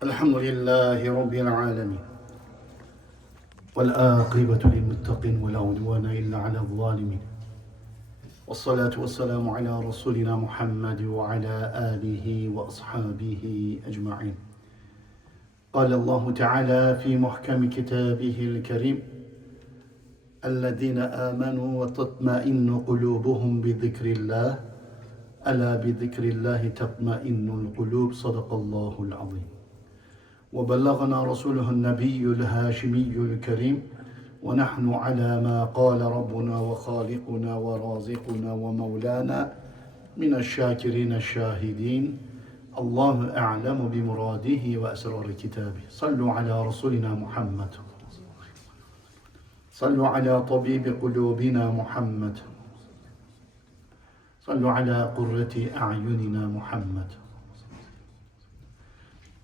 الحمد لله رب العالمين والآقبة للمتقين ولا عدوان إلا على الظالمين والصلاة والسلام على رسولنا محمد وعلى آله وأصحابه أجمعين. قال الله تعالى في محكم كتابه الكريم الذين آمنوا وتطمئن قلوبهم بذكر الله ألا بذكر الله تطمئن القلوب؟ صدق الله العظيم. وبلغنا رسوله النبي الهاشمي الكريم ونحن على ما قال ربنا وخالقنا ورازقنا ومولانا من الشاكرين الشاهدين. الله أعلم بمراده وأسرار كتابه. صلوا على رسولنا محمد. صلوا على طبيب قلوبنا محمد. صلوا على قرة أعيننا محمد.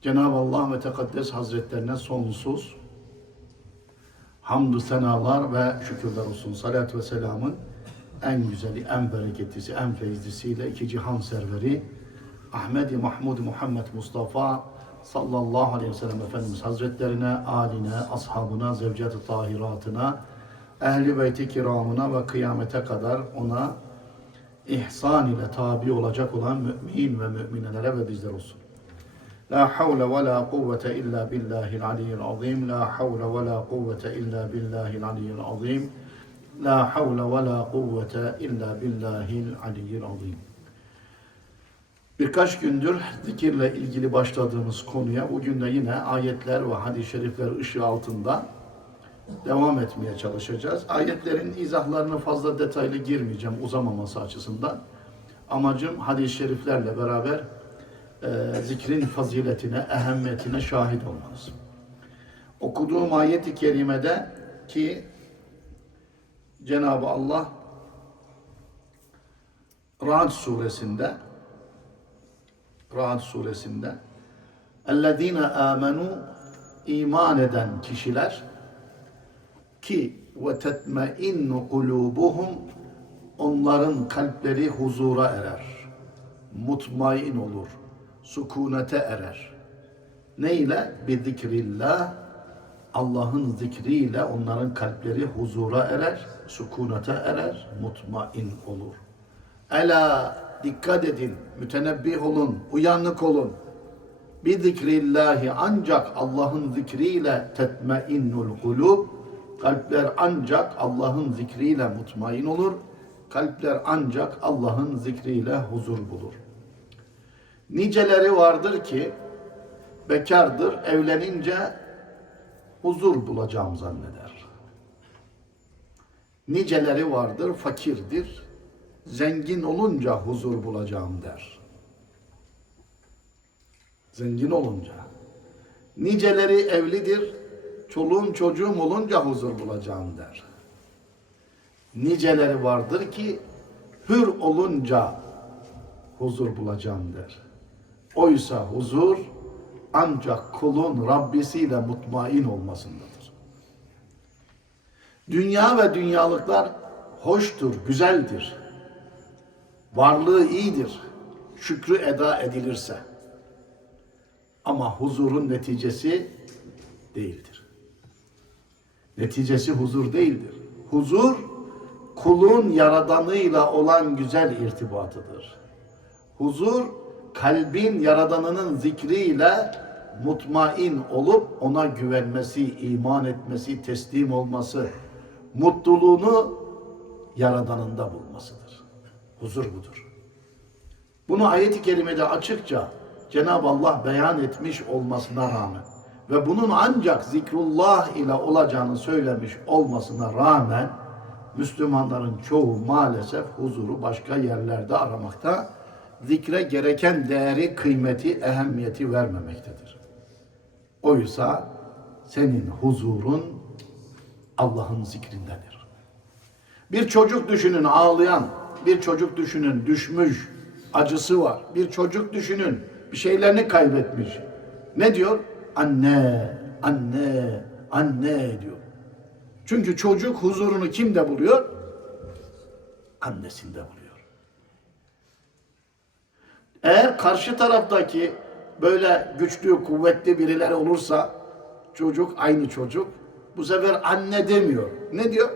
Cenab-ı Allah ve Tekaddes Hazretlerine sonsuz hamdü senalar ve şükürler olsun. Salat ve selamın en güzeli, en bereketlisi, en feyzlisiyle iki cihan serveri Ahmedi Mahmud Muhammed Mustafa sallallahu aleyhi ve sellem Efendimiz Hazretlerine, aline, ashabına, zevcet-i tahiratına, ehli beyti kiramına ve kıyamete kadar ona ihsan ile tabi olacak olan mümin ve müminelere ve bizler olsun. La havle ve la kuvvete illa billahil aliyyil azim. La havle ve la kuvvete illa billahil aliyyil azim. La havle ve la kuvvete illa billahil aliyyil azim. Birkaç gündür zikirle ilgili başladığımız konuya bugün de yine ayetler ve hadis-i şerifler ışığı altında devam etmeye çalışacağız. Ayetlerin izahlarına fazla detaylı girmeyeceğim uzamaması açısından. Amacım hadis-i şeriflerle beraber e, zikrin faziletine, ehemmiyetine şahit olmanız. Okuduğum ayet-i kerimede ki Cenab-ı Allah Ra'd suresinde Ra'd suresinde اَلَّذ۪ينَ آمَنُوا iman eden kişiler ki ve tetmeinnu kulubuhum onların kalpleri huzura erer. Mutmain olur. Sükunete erer. Ne ile? Bi zikrillah Allah'ın zikriyle onların kalpleri huzura erer, sükunete erer, mutmain olur. Ela dikkat edin, mütenebbih olun, uyanık olun. Bi zikrillahi ancak Allah'ın zikriyle tetmeinnul kulub Kalpler ancak Allah'ın zikriyle mutmain olur. Kalpler ancak Allah'ın zikriyle huzur bulur. Niceleri vardır ki bekardır, evlenince huzur bulacağım zanneder. Niceleri vardır, fakirdir, zengin olunca huzur bulacağım der. Zengin olunca. Niceleri evlidir, çoluğum çocuğum olunca huzur bulacağım der. Niceleri vardır ki hür olunca huzur bulacağım der. Oysa huzur ancak kulun Rabbisiyle mutmain olmasındadır. Dünya ve dünyalıklar hoştur, güzeldir. Varlığı iyidir. Şükrü eda edilirse. Ama huzurun neticesi değildir. Neticesi huzur değildir. Huzur kulun yaradanıyla olan güzel irtibatıdır. Huzur kalbin yaradanının zikriyle mutmain olup ona güvenmesi, iman etmesi, teslim olması, mutluluğunu yaradanında bulmasıdır. Huzur budur. Bunu ayet-i kerimede açıkça Cenab-ı Allah beyan etmiş olmasına rağmen ve bunun ancak zikrullah ile olacağını söylemiş olmasına rağmen Müslümanların çoğu maalesef huzuru başka yerlerde aramakta, zikre gereken değeri, kıymeti, ehemmiyeti vermemektedir. Oysa senin huzurun Allah'ın zikrindedir. Bir çocuk düşünün ağlayan, bir çocuk düşünün düşmüş, acısı var. Bir çocuk düşünün bir şeylerini kaybetmiş. Ne diyor? Anne, anne, anne diyor. Çünkü çocuk huzurunu kimde buluyor? Annesinde buluyor. Eğer karşı taraftaki böyle güçlü, kuvvetli birileri olursa çocuk aynı çocuk bu sefer anne demiyor. Ne diyor?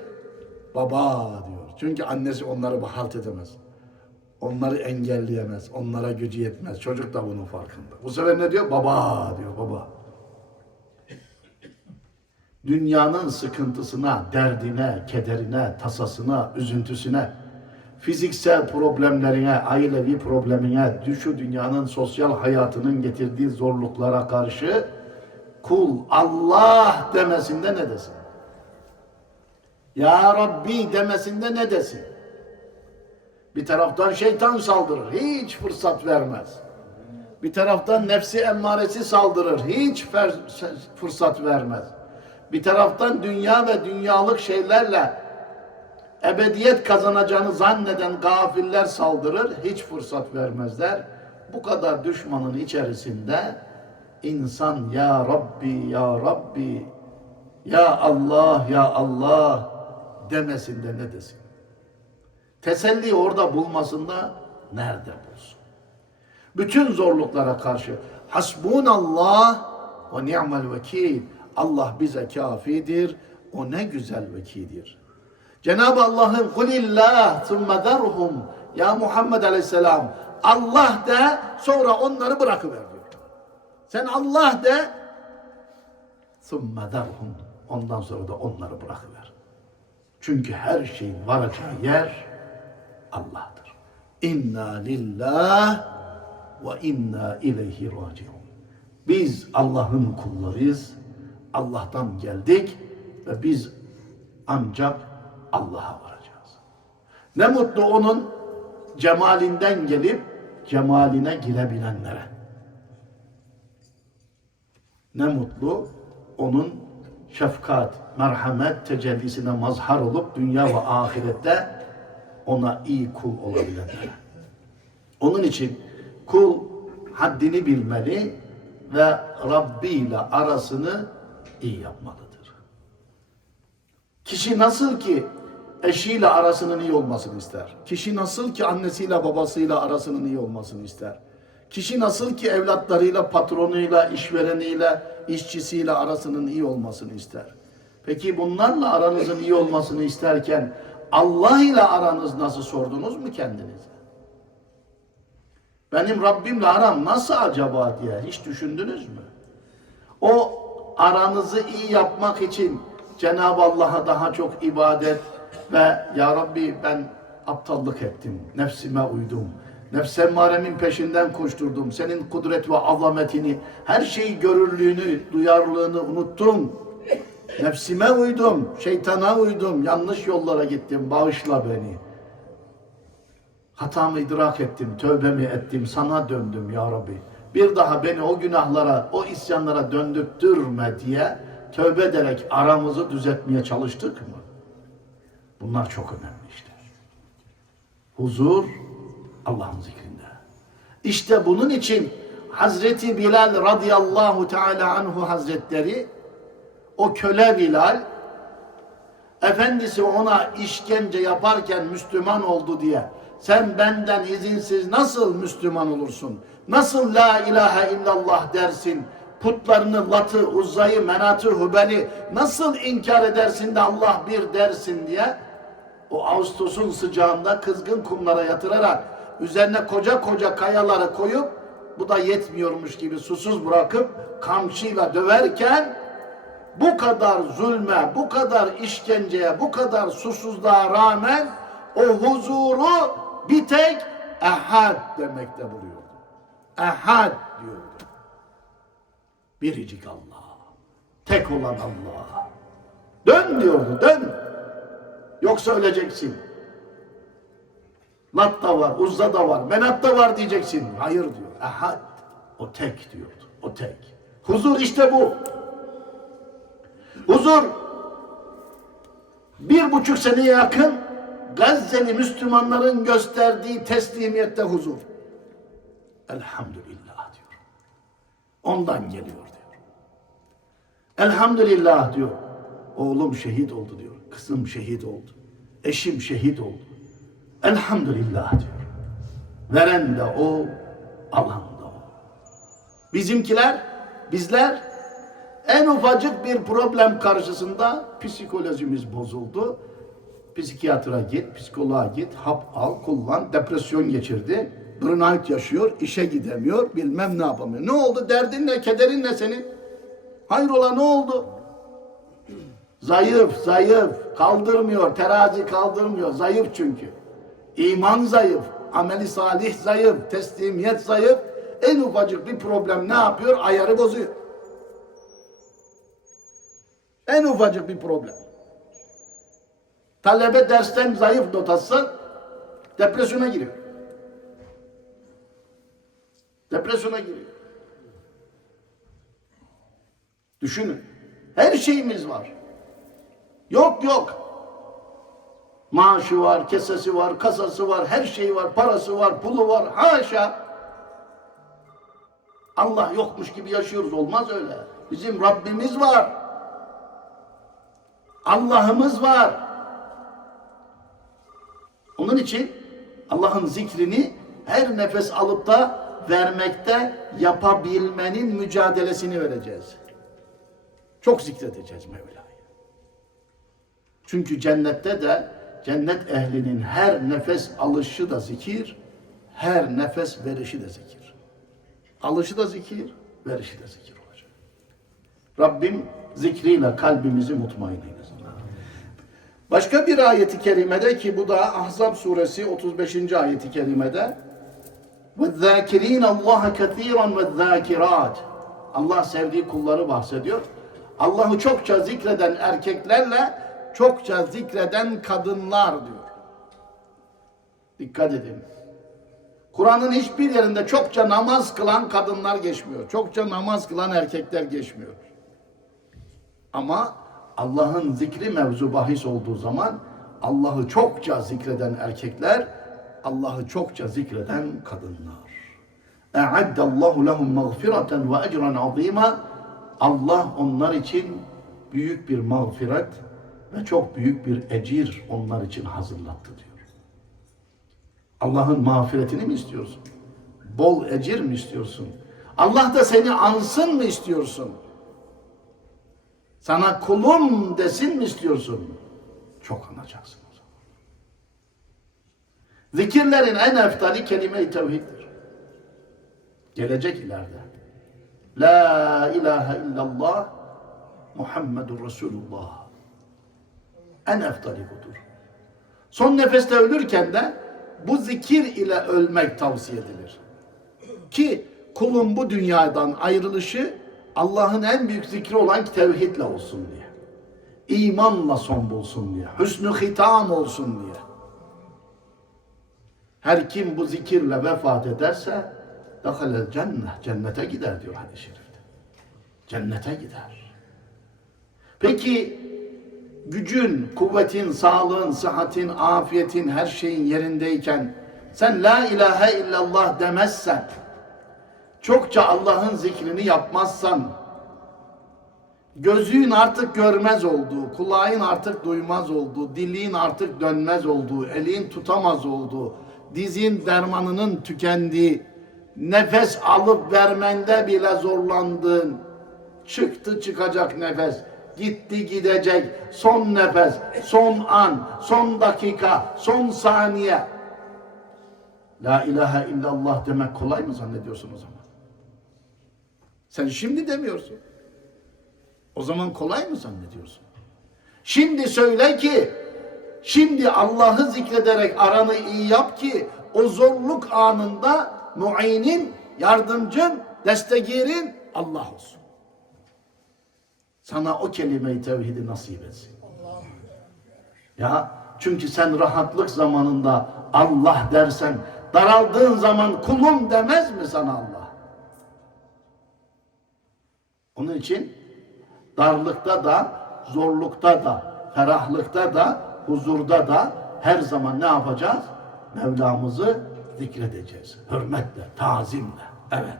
Baba diyor. Çünkü annesi onları halt edemez. Onları engelleyemez. Onlara gücü yetmez. Çocuk da bunun farkında. Bu sefer ne diyor? Baba diyor baba. Dünyanın sıkıntısına, derdine, kederine, tasasına, üzüntüsüne, fiziksel problemlerine, ailevi problemine, şu dünyanın sosyal hayatının getirdiği zorluklara karşı kul Allah demesinde ne desin? Ya Rabbi demesinde ne desin? Bir taraftan şeytan saldırır, hiç fırsat vermez. Bir taraftan nefsi emmaresi saldırır, hiç fırsat vermez. Bir taraftan dünya ve dünyalık şeylerle ebediyet kazanacağını zanneden gafiller saldırır, hiç fırsat vermezler. Bu kadar düşmanın içerisinde insan ya Rabbi, ya Rabbi, ya Allah, ya Allah demesinde ne desin? Teselli orada bulmasında nerede bulsun? Bütün zorluklara karşı hasbunallah ve ni'mel vekil. Allah bize kafidir. O ne güzel vekildir. Cenab-ı Allah'ın kulillah thumma derhum ya Muhammed Aleyhisselam Allah de sonra onları bırakıver diyor. Sen Allah de thumma derhum ondan sonra da onları bırakıver. Çünkü her şeyin varacağı yer Allah'tır. İnna lillah ve inna ileyhi raciun. Biz Allah'ın kullarıyız. Allah'tan geldik ve biz ancak Allah'a varacağız. Ne mutlu onun cemalinden gelip cemaline girebilenlere. Ne mutlu onun şefkat, merhamet tecellisine mazhar olup dünya ve ahirette ona iyi kul olabilenlere. Onun için kul haddini bilmeli ve Rabbi ile arasını iyi yapmalıdır. Kişi nasıl ki eşiyle arasının iyi olmasını ister. Kişi nasıl ki annesiyle babasıyla arasının iyi olmasını ister. Kişi nasıl ki evlatlarıyla, patronuyla, işvereniyle, işçisiyle arasının iyi olmasını ister. Peki bunlarla aranızın iyi olmasını isterken Allah ile aranız nasıl sordunuz mu kendinize? Benim Rabbimle aram nasıl acaba diye hiç düşündünüz mü? O aranızı iyi yapmak için Cenab-ı Allah'a daha çok ibadet ve Ya Rabbi ben aptallık ettim, nefsime uydum, nefs emmaremin peşinden koşturdum, senin kudret ve azametini, her şeyi görürlüğünü, duyarlılığını unuttum. Nefsime uydum, şeytana uydum, yanlış yollara gittim, bağışla beni. Hatamı idrak ettim, tövbemi ettim, sana döndüm ya Rabbi. Bir daha beni o günahlara, o isyanlara döndürtürme diye tövbe ederek aramızı düzeltmeye çalıştık mı? Bunlar çok önemli işte. Huzur Allah'ın zikrinde. İşte bunun için Hazreti Bilal radıyallahu teala anhu hazretleri o köle Bilal efendisi ona işkence yaparken Müslüman oldu diye sen benden izinsiz nasıl Müslüman olursun? Nasıl la ilahe illallah dersin? Putlarını, Lat'ı, Uzza'yı, Menat'ı, Hubel'i nasıl inkar edersin de Allah bir dersin diye o Ağustos'un sıcağında kızgın kumlara yatırarak üzerine koca koca kayaları koyup bu da yetmiyormuş gibi susuz bırakıp kamçıyla döverken bu kadar zulme, bu kadar işkenceye, bu kadar susuzluğa rağmen o huzuru bir tek ehad demekte buluyordu. Ehad diyordu. Biricik Allah. Tek olan Allah. Dön diyordu, dön. Yoksa öleceksin. Lat da var, Uzza da var, Menat da var diyeceksin. Hayır diyor. Ehad. O tek diyordu. O tek. Huzur işte bu. Huzur bir buçuk seneye yakın Gazze'li Müslümanların gösterdiği teslimiyette huzur. Elhamdülillah diyor. Ondan geliyor diyor. Elhamdülillah diyor. Oğlum şehit oldu diyor. Kızım şehit oldu. Eşim şehit oldu. Elhamdülillah diyor. Veren de o, alan da o. Bizimkiler, bizler en ufacık bir problem karşısında psikolojimiz bozuldu. Psikiyatra git, psikoloğa git, hap al, kullan, depresyon geçirdi. Burnout yaşıyor, işe gidemiyor, bilmem ne yapamıyor. Ne oldu? Derdin ne, kederin ne senin? Hayrola ne oldu? Zayıf, zayıf. Kaldırmıyor, terazi kaldırmıyor. Zayıf çünkü. İman zayıf, ameli salih zayıf, teslimiyet zayıf. En ufacık bir problem ne yapıyor? Ayarı bozuyor. En ufacık bir problem. Talebe dersten zayıf not depresyona giriyor. Depresyona giriyor. Düşünün. Her şeyimiz var. Yok yok. Maaşı var, kesesi var, kasası var, her şeyi var, parası var, pulu var. Haşa. Allah yokmuş gibi yaşıyoruz. Olmaz öyle. Bizim Rabbimiz var. Allah'ımız var. Onun için Allah'ın zikrini her nefes alıp da vermekte yapabilmenin mücadelesini vereceğiz. Çok zikredeceğiz Mevla'yı. Çünkü cennette de cennet ehlinin her nefes alışı da zikir, her nefes verişi de zikir. Alışı da zikir, verişi de zikir olacak. Rabbim zikriyle kalbimizi mutmain eylesin. Başka bir ayeti kerimede ki bu da Ahzab suresi 35. ayeti kerimede وَالذَّاكِر۪ينَ اللّٰهَ كَث۪يرًا وَالذَّاكِرَاتِ Allah sevdiği kulları bahsediyor. Allah'ı çokça zikreden erkeklerle çokça zikreden kadınlar diyor. Dikkat edin. Kur'an'ın hiçbir yerinde çokça namaz kılan kadınlar geçmiyor. Çokça namaz kılan erkekler geçmiyor. Ama Allah'ın zikri mevzu bahis olduğu zaman Allah'ı çokça zikreden erkekler, Allah'ı çokça zikreden kadınlar. E'addallahu lehum mağfireten ve ecran azima. Allah onlar için büyük bir mağfiret ve çok büyük bir ecir onlar için hazırlattı diyor. Allah'ın mağfiretini mi istiyorsun? Bol ecir mi istiyorsun? Allah da seni ansın mı istiyorsun? Sana kulum desin mi istiyorsun? Çok anacaksın o zaman. Zikirlerin en eftali kelime-i tevhiddir. Gelecek ileride. La ilahe illallah Muhammedur Resulullah. En eftali budur. Son nefeste ölürken de bu zikir ile ölmek tavsiye edilir. Ki kulun bu dünyadan ayrılışı Allah'ın en büyük zikri olan tevhidle olsun diye. İmanla son bulsun diye. Hüsnü hitam olsun diye. Her kim bu zikirle vefat ederse dahalel cennet. Cennete gider diyor hadis-i şerifte. Cennete gider. Peki gücün, kuvvetin, sağlığın, sıhhatin, afiyetin, her şeyin yerindeyken sen la ilahe illallah demezsen çokça Allah'ın zikrini yapmazsan, gözün artık görmez olduğu, kulağın artık duymaz olduğu, dilin artık dönmez olduğu, elin tutamaz olduğu, dizin dermanının tükendiği, nefes alıp vermende bile zorlandığın, çıktı çıkacak nefes, gitti gidecek, son nefes, son an, son dakika, son saniye. La ilahe illallah demek kolay mı zannediyorsun o zaman? Sen şimdi demiyorsun. O zaman kolay mı zannediyorsun? Şimdi söyle ki, şimdi Allah'ı zikrederek aranı iyi yap ki, o zorluk anında muinin, yardımcın, destegirin Allah olsun. Sana o kelime-i tevhidi nasip etsin. Ya çünkü sen rahatlık zamanında Allah dersen, daraldığın zaman kulum demez mi sana Allah? Onun için darlıkta da, zorlukta da, ferahlıkta da, huzurda da her zaman ne yapacağız? Mevlamızı zikredeceğiz. Hürmetle, tazimle. Evet.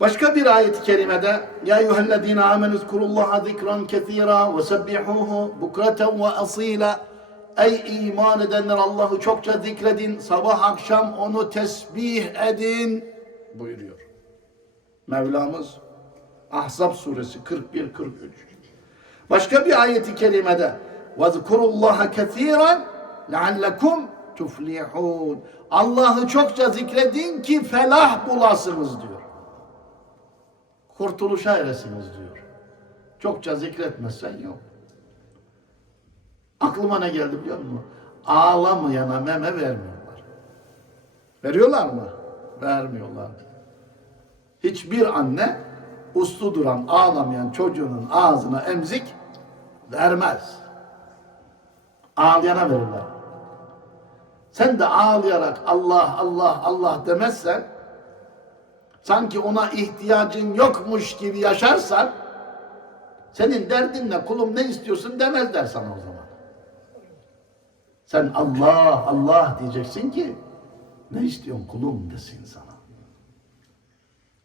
Başka bir ayet-i kerimede Ya eyyühellezine amenü zkurullaha zikran kethira ve sebbihuhu bukreten ve asila Ey iman edenler Allah'ı çokça zikredin, sabah akşam onu tesbih edin buyuruyor. Mevlamız Ahzab suresi 41-43. Başka bir ayeti kerimede وَذْكُرُوا اللّٰهَ كَثِيرًا لَعَلَّكُمْ تُفْلِحُونَ Allah'ı çokça zikredin ki felah bulasınız diyor. Kurtuluşa eresiniz diyor. Çokça zikretmezsen yok. Aklıma ne geldi biliyor musun? Ağlamayana meme vermiyorlar. Veriyorlar mı? Vermiyorlar. Hiçbir anne uslu duran, ağlamayan çocuğunun ağzına emzik vermez. Ağlayana verirler. Sen de ağlayarak Allah Allah Allah demezsen sanki ona ihtiyacın yokmuş gibi yaşarsan senin derdin ne kulum ne istiyorsun demezler sana o zaman. Sen Allah Allah diyeceksin ki ne istiyorsun kulum desin sana.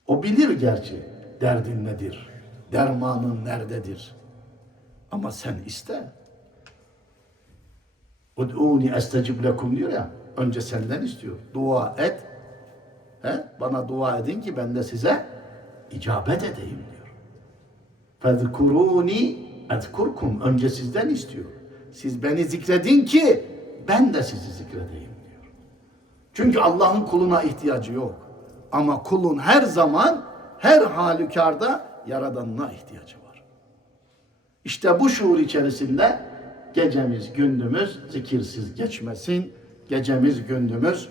O bilir gerçi derdin nedir, dermanın nerededir. Ama sen iste. Ud'uni estecib lekum diyor ya. Önce senden istiyor. Dua et. He? Bana dua edin ki ben de size icabet edeyim diyor. Fezkuruni ezkurkum. Önce sizden istiyor. Siz beni zikredin ki ben de sizi zikredeyim diyor. Çünkü Allah'ın kuluna ihtiyacı yok. Ama kulun her zaman her halükarda yaradanına ihtiyacı var. İşte bu şuur içerisinde gecemiz, gündüzümüz zikirsiz geçmesin. Gecemiz, gündüzümüz,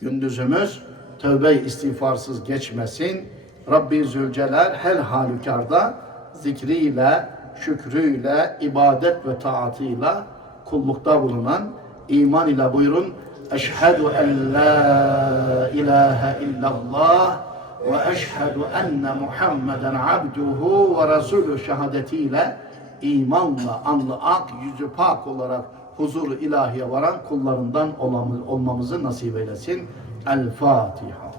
gündüzümüz tövbe istiğfarsız geçmesin. Rabbi Zülcelal her halükarda zikriyle, şükrüyle, ibadet ve taatıyla kullukta bulunan iman ile buyurun. Eşhedü en la ilahe illallah ve eşhedü enne Muhammeden abduhu ve resulü şehadetiyle imanla anlı ak yüzü pak olarak huzuru ilahiye varan kullarından olmamızı nasip eylesin. El Fatiha.